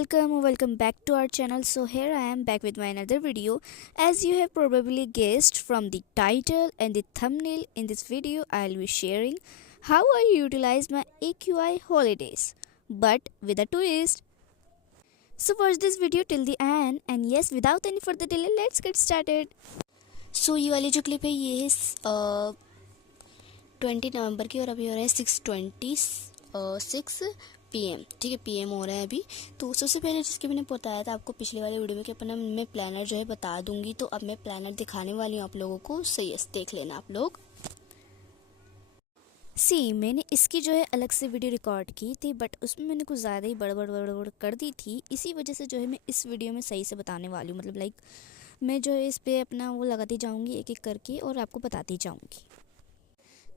welcome back to our channel. So here I am back with my another video. As you have probably guessed from the title and the thumbnail, in this video I'll be sharing how I utilize my AQI holidays, but with a twist. So watch this video till the end, and yes, without any further delay, let's get started. So ये वाली जो clip है ये है 20 नवंबर की, और अभी हो रहा है 6:26 PM। ठीक है, PM हो रहा है अभी। तो सबसे पहले जिसके मैंने बताया था आपको पिछले वाले वीडियो में कि अपना मैं प्लानर जो है बता दूंगी, तो अब मैं प्लानर दिखाने वाली हूँ आप लोगों को। सही है, देख लेना आप लोग। मैंने इसकी जो है अलग से वीडियो रिकॉर्ड की थी, बट उसमें मैंने कुछ ज़्यादा ही बड़बड़ कर दी थी। इसी वजह से जो है मैं इस वीडियो में सही से बताने वाली हूँ। मतलब लाइक मैं जो है इस पर अपना वो लगाती जाऊँगी एक एक करके, और आपको बताती जाऊँगी।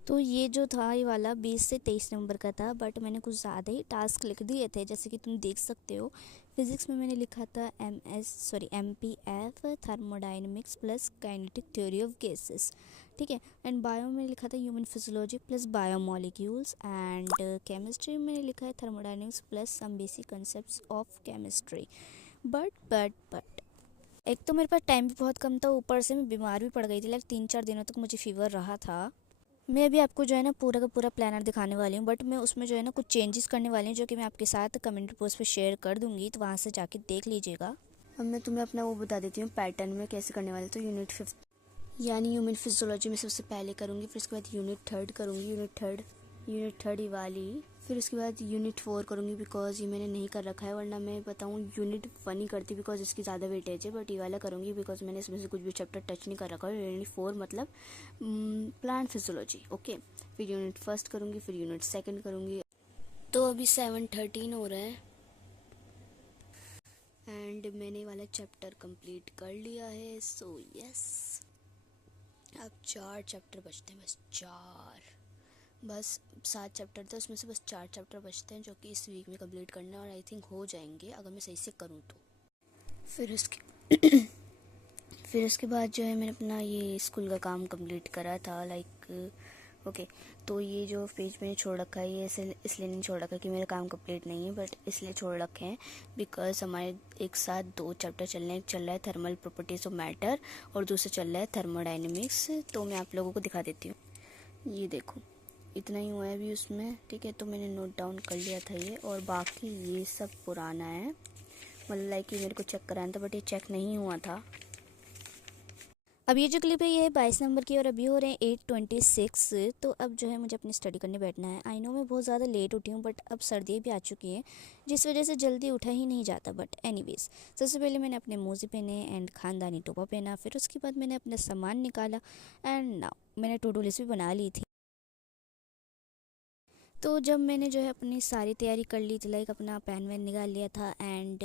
तो ये जो था ये वाला 20 से 23 नवंबर का था, बट मैंने कुछ ज़्यादा ही टास्क लिख दिए थे, जैसे कि तुम देख सकते हो। फिज़िक्स में मैंने लिखा था MPF thermodynamics plus kinetic theory of gases. ठीक है। एंड बायो में लिखा था human physiology plus biomolecules. And chemistry में मैंने लिखा है thermodynamics plus some basic concepts of chemistry. But एक तो मेरे पास टाइम भी बहुत कम था, ऊपर से मैं बीमार भी पड़ गई थी। लाइक 3-4 दिनों तक मुझे फीवर रहा था। मैं अभी आपको जो है ना पूरा का पूरा प्लानर दिखाने वाली हूँ, बट मैं उसमें जो है ना कुछ चेंजेस करने वाली हूँ, जो कि मैं आपके साथ कमेंट पोस्ट पे शेयर कर दूँगी, तो वहाँ से जाके देख लीजिएगा। अब मैं तुम्हें अपना वो बता देती हूँ पैटर्न में कैसे करने वाले। तो यूनिट 5 यानी ह्यूमन फिजियोलॉजी में सबसे पहले करूँगी, फिर उसके बाद यूनिट 3 करूँगी, यूनिट 3 ये वाली। फिर उसके बाद यूनिट 4 करूँगी, बिकॉज ये मैंने नहीं कर रखा है, वरना मैं बताऊँ यूनिट 1 ही करती, बिकॉज इसकी ज़्यादा वेटेज है। बट ये वाला करूँगी बिकॉज मैंने इसमें से कुछ भी चैप्टर टच नहीं कर रखा है। यूनिट 4 मतलब प्लांट फिजियोलॉजी। ओके। फिर यूनिट 1 करूँगी, फिर यूनिट 2 करूँगी। तो अभी 7:13 हो रहा है, एंड मैंने वाला चैप्टर कंप्लीट कर लिया है। सो यस, अब 4 चैप्टर बचते हैं, बस 7 चैप्टर थे, उसमें से बस 4 चैप्टर बचते हैं, जो कि इस वीक में कंप्लीट करना है, और आई थिंक हो जाएंगे अगर मैं सही से करूँ तो। फिर उसके फिर उसके बाद जो है मैंने अपना ये स्कूल का काम कंप्लीट करा था। Like okay. तो ये जो पेज मैंने छोड़ रखा है, ये इसलिए नहीं छोड़ रखा कि मेरा काम कंप्लीट नहीं है, बट इसलिए छोड़ रखे हैं बिकॉज हमारे एक साथ 2 चैप्टर चल रहे हैं। एक चल रहा है थर्मल प्रॉपर्टीज ऑफ मैटर, और दूसरा चल रहा है थर्मोडाइनमिक्स। तो मैं आप लोगों को दिखा देती हूँ। ये देखो, इतना ही हुआ है अभी उसमें। ठीक है, तो मैंने नोट डाउन कर लिया था ये, और बाकी ये सब पुराना है। मतलब लाइक ये मेरे को चेक कराना था, बट ये चेक नहीं हुआ था। अब ये जो क्लिप है ये है 22 नंबर की, और अभी हो रहे हैं 8:26। तो अब जो है मुझे अपनी स्टडी करने बैठना है। आई नो मैं बहुत ज़्यादा लेट उठी हूँ, बट अब सर्दी भी आ चुकी है, जिस वजह से जल्दी उठा ही नहीं जाता। बट एनीवेज, सबसे पहले मैंने अपने मोजे पहने एंड खानदानी टोपा पहना। फिर उसके बाद मैंने अपना सामान निकाला, एंड नाउ मैंने टू डू लिस्ट भी बना ली थी। तो जब मैंने जो है अपनी सारी तैयारी कर ली थी, लाइक अपना पेन वैन निकाल लिया था, एंड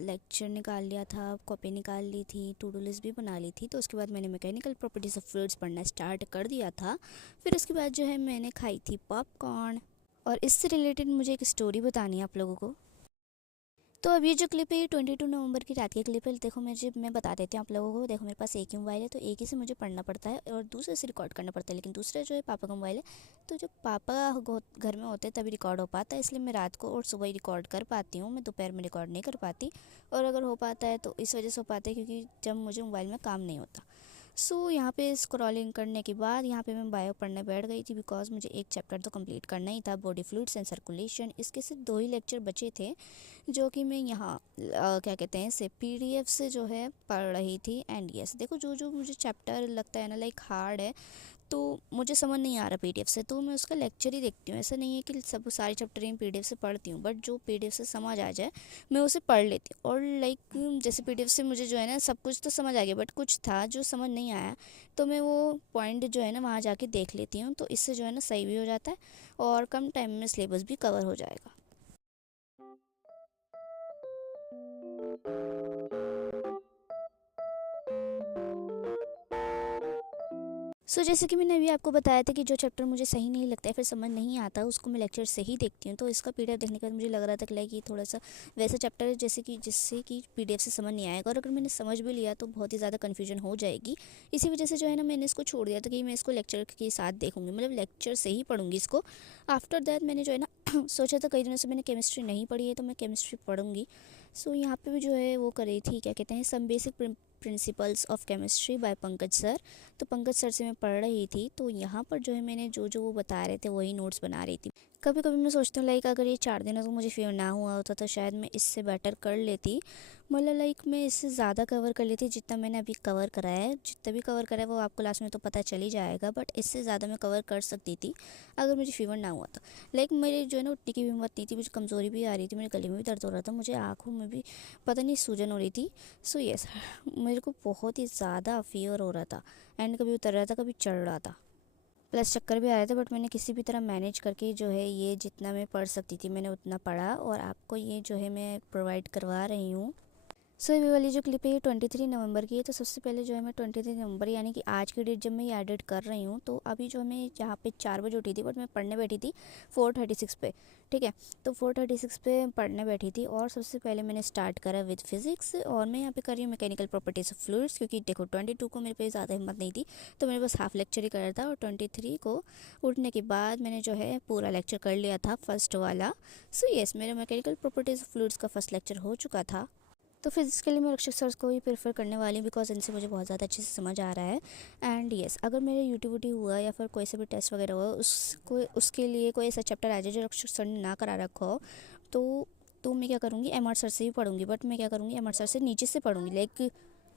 लेक्चर निकाल लिया था, कॉपी निकाल ली थी, टू डू लिस्ट भी बना ली थी, तो उसके बाद मैंने मैकेनिकल प्रॉपर्टीज ऑफ फ्लूइड्स पढ़ना स्टार्ट कर दिया था। फिर उसके बाद जो है मैंने खाई थी पॉपकॉर्न, और इससे रिलेटेड मुझे एक स्टोरी बतानी है आप लोगों को। तो अब ये जो क्लिप है ये 22 नवंबर की रात की क्लिप है। देखो मैं बता देती हूँ आप लोगों को। देखो मेरे पास एक ही मोबाइल है, तो एक ही से मुझे पढ़ना पड़ता है और दूसरे से रिकॉर्ड करना पड़ता है, लेकिन दूसरा जो है पापा का मोबाइल है। तो जब पापा घर में होते हैं तभी रिकॉर्ड हो पाता है, इसलिए मैं रात को और सुबह ही रिकॉर्ड कर पाती हूँ। मैं दोपहर में रिकॉर्ड नहीं कर पाती, और अगर हो पाता है तो इस वजह से हो पाता है क्योंकि जब मुझे मोबाइल में काम नहीं होता। यहाँ पे स्क्रॉलिंग करने के बाद यहाँ पे मैं बायो पढ़ने बैठ गई थी, बिकॉज मुझे एक चैप्टर तो कंप्लीट करना ही था, बॉडी फ्लूइड्स एंड सर्कुलेशन। इसके सिर्फ 2 ही लेक्चर बचे थे, जो कि मैं यहाँ क्या कहते हैं से PDF से जो है पढ़ रही थी। एंड यस, देखो जो जो मुझे चैप्टर लगता है ना लाइक हार्ड है, तो मुझे समझ नहीं आ रहा PDF से, तो मैं उसका लेक्चर ही देखती हूँ। ऐसा नहीं है कि सब सारे चैप्टर ही PDF से पढ़ती हूँ, बट जो PDF से समझ आ जाए मैं उसे पढ़ लेती हूँ। और लाइक जैसे PDF से मुझे जो है ना सब कुछ तो समझ आ गया, बट कुछ था जो समझ नहीं आया, तो मैं वो पॉइंट जो है ना वहाँ जाके देख लेती हूँ। तो इससे जो है ना सही भी हो जाता है, और कम टाइम में सिलेबस भी कवर हो जाएगा। सो जैसे कि मैंने अभी आपको बताया था कि जो चैप्टर मुझे सही नहीं लगता है, फिर समझ नहीं आता, उसको मैं लेक्चर से ही देखती हूँ। तो इसका पीडीएफ देखने के बाद मुझे लग रहा था कि लाइक ये थोड़ा सा वैसा चैप्टर है जैसे कि जिससे कि पीडीएफ से समझ नहीं आएगा, और अगर मैंने समझ भी लिया तो बहुत ही ज़्यादा कन्फ्यूजन हो जाएगी। इसी वजह से जो है ना मैंने इसको छोड़ दिया था कि मैं इसको लेक्चर के साथ देखूँगी, मतलब लेक्चर से ही पढ़ूँगी इसको। आफ्टर दैट मैंने जो है ना सोचा था, कई दिनों से मैंने केमिस्ट्री नहीं पढ़ी है तो मैं केमिस्ट्री पढ़ूँगी। सो यहाँ पे भी जो है वो करी थी, क्या कहते हैं, some basic principles of chemistry by Pankaj sir. तो पंकज सर से मैं पढ़ रही थी, तो यहाँ पर जो है मैंने जो जो वो बता रहे थे वही नोट्स बना रही थी। कभी कभी मैं सोचती हूँ लाइक अगर ये 4 दिनों तो मुझे फीवर ना हुआ होता तो शायद मैं इससे बेटर कर लेती, मतलब लाइक मैं इससे ज़्यादा कवर कर लेती जितना मैंने अभी कवर करा है। जितना भी कवर करा है वो आपको लास्ट में तो पता चल ही जाएगा, बट इससे ज़्यादा मैं कवर कर सकती थी अगर मुझे फीवर ना हुआ तो। लाइक मेरे जो है ना उठने की भी हिम्मत नहीं थी, मुझे कमज़ोरी भी आ रही थी, मेरे गले में भी दर्द हो रहा था, मुझे आँखों में भी पता नहीं सूजन हो रही थी। सो यस, मेरे को बहुत ही ज़्यादा फीवर हो रहा था एंड कभी उतर रहा था कभी चढ़ रहा था, प्लस चक्कर भी आ रहे थे। बट मैंने किसी भी तरह मैनेज करके जो है ये जितना मैं पढ़ सकती थी मैंने उतना पढ़ा, और आपको ये जो है मैं प्रोवाइड करवा रही हूँ। सो ये वाली जो क्लिप है ये 23 नवंबर की है। तो सबसे पहले जो है मैं 23 नवंबर यानी कि आज की डेट जब मैं ये एडिट कर रही हूँ, तो अभी जो मैं यहाँ पे 4 बजे उठी थी, बट मैं पढ़ने बैठी थी 4:36 पे, ठीक है। तो 4:36 पे पढ़ने बैठी थी, और सबसे पहले मैंने स्टार्ट करा विद फिजिक्स, और मैं यहाँ पे कर रही हूँ मैकेनिकल प्रॉपर्टीज ऑफ फ्लूइड्स, क्योंकि देखो 22 को मेरे पे ज़्यादा हिम्मत नहीं थी तो मेरे पास हाफ लेक्चर ही करा था, और 23 को उठने के बाद मैंने जो है पूरा लेक्चर कर लिया था फर्स्ट वाला। सो येस, मेरा मैकेनिकल प्रॉपर्टीज ऑफ फ्लूइड्स का फर्स्ट लेक्चर हो चुका था। तो फिज़िक्स के लिए मैं रक्षक सर को ही प्रेफर करने वाली हूँ, बिकॉज इनसे मुझे बहुत ज़्यादा अच्छे से समझ आ रहा है। एंड येस, अगर मेरे यूटी हुआ या फिर कोई से भी टेस्ट वगैरह हुआ उसके लिए कोई ऐसा चैप्टर आ जाए जो रक्षक सर ने ना करा रखा हो, तो मैं क्या करूँगी, एमआर सर से ही पढ़ूंगी। बट मैं क्या करूँगी, एमआर सर से नीचे से पढ़ूंगी।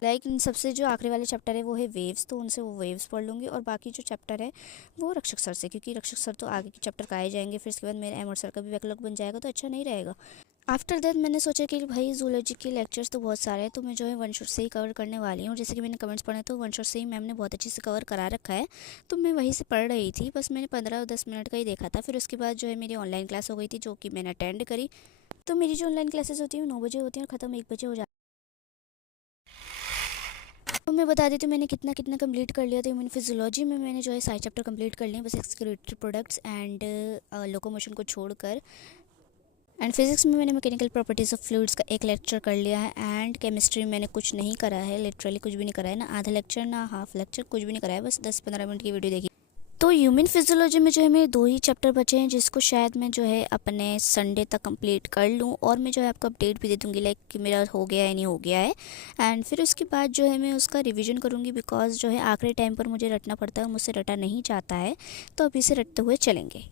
लाइक इन सबसे जो आखिरी वाले चैप्टर है वो है वेव्स, तो उनसे वो वेव्स पढ़ लूँगी, और बाकी जो चैप्टर है वो रक्षक सर से, क्योंकि रक्षक सर तो आगे के चैप्टर का आए जाएंगे, फिर इसके बाद मेरा एमआर सर का भी बैकलॉग बन जाएगा तो अच्छा नहीं रहेगा। आफ्टर दैट मैंने सोचा कि भाई जूलॉजी के लेक्चर्स तो बहुत सारे हैं, तो मैं जो है वन शॉट से ही कवर करने वाली हूँ। जैसे कि मैंने कमेंट्स पढ़े तो वन शॉट से ही मैम ने बहुत अच्छे से कवर करा रखा है, तो मैं वहीं से पढ़ रही थी। बस मैंने 15-10 मिनट का ही देखा था, फिर उसके बाद जो है मेरी ऑनलाइन क्लास हो गई थी जो कि मैंने अटेंड करी। तो मेरी जो ऑनलाइन क्लासेस होती हैं 9 बजे होती हैं और ख़त्म 1 बजे हो जाती है। तो मैं बता देती हूँ मैंने कितना कितना कंप्लीट कर लिया था। ह्यूमन फिजियोलॉजी में मैंने जो है सारे चैप्टर कंप्लीट कर लिए, बस एक्सक्रीटरी प्रोडक्ट्स एंड लोकोमोशन को छोड़कर। एंड फिजिक्स में मैंने मैकेनिकल प्रॉपर्टीज़ ऑफ फ्लूइड्स का एक लेक्चर कर लिया है, एंड केमिस्ट्री में मैंने कुछ नहीं करा है, लिटरली कुछ भी नहीं करा है, ना आधा लेक्चर ना हाफ लेक्चर, कुछ भी नहीं करा है, बस 10-15 मिनट की वीडियो देखी। तो ह्यूमन फिजियोलॉजी में जो है मेरे 2 ही चैप्टर बचे हैं, जिसको शायद मैं जो है अपने संडे तक कंप्लीट कर लूँ, और मैं जो है आपको अपडेट भी दे दूँगी लाइक कि मेरा हो गया है नहीं हो गया है। एंड फिर उसके बाद जो है मैं उसका रिवीजन करूँगी, बिकॉज जो है आखिरी टाइम पर मुझे रटना पड़ता है, मुझसे रटा नहीं जाता है, तो अभी से रटते हुए चलेंगे।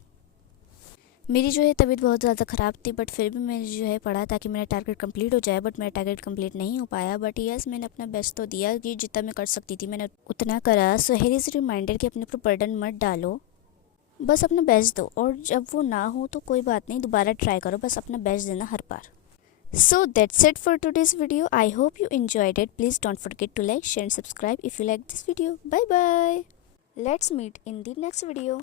मेरी जो है तबीयत बहुत ज़्यादा ख़राब थी, बट फिर भी मैंने जो है पढ़ा ताकि मेरा टारगेट कंप्लीट हो जाए, बट मेरा टारगेट कंप्लीट नहीं हो पाया। बट यस, मैंने अपना बेस्ट तो दिया कि जितना मैं कर सकती थी मैंने उतना करा। सो हियर इज़ रिमाइंडर कि अपने ऊपर बर्डन मत डालो, बस अपना बेस्ट दो, और जब वो ना हो तो कोई बात नहीं, दोबारा ट्राई करो, बस अपना बेस्ट देना हर बार। So that's it for today's video. I hope you enjoyed it. Please don't forget to like, share and subscribe if you like this video. Bye bye. Let's meet in the next video.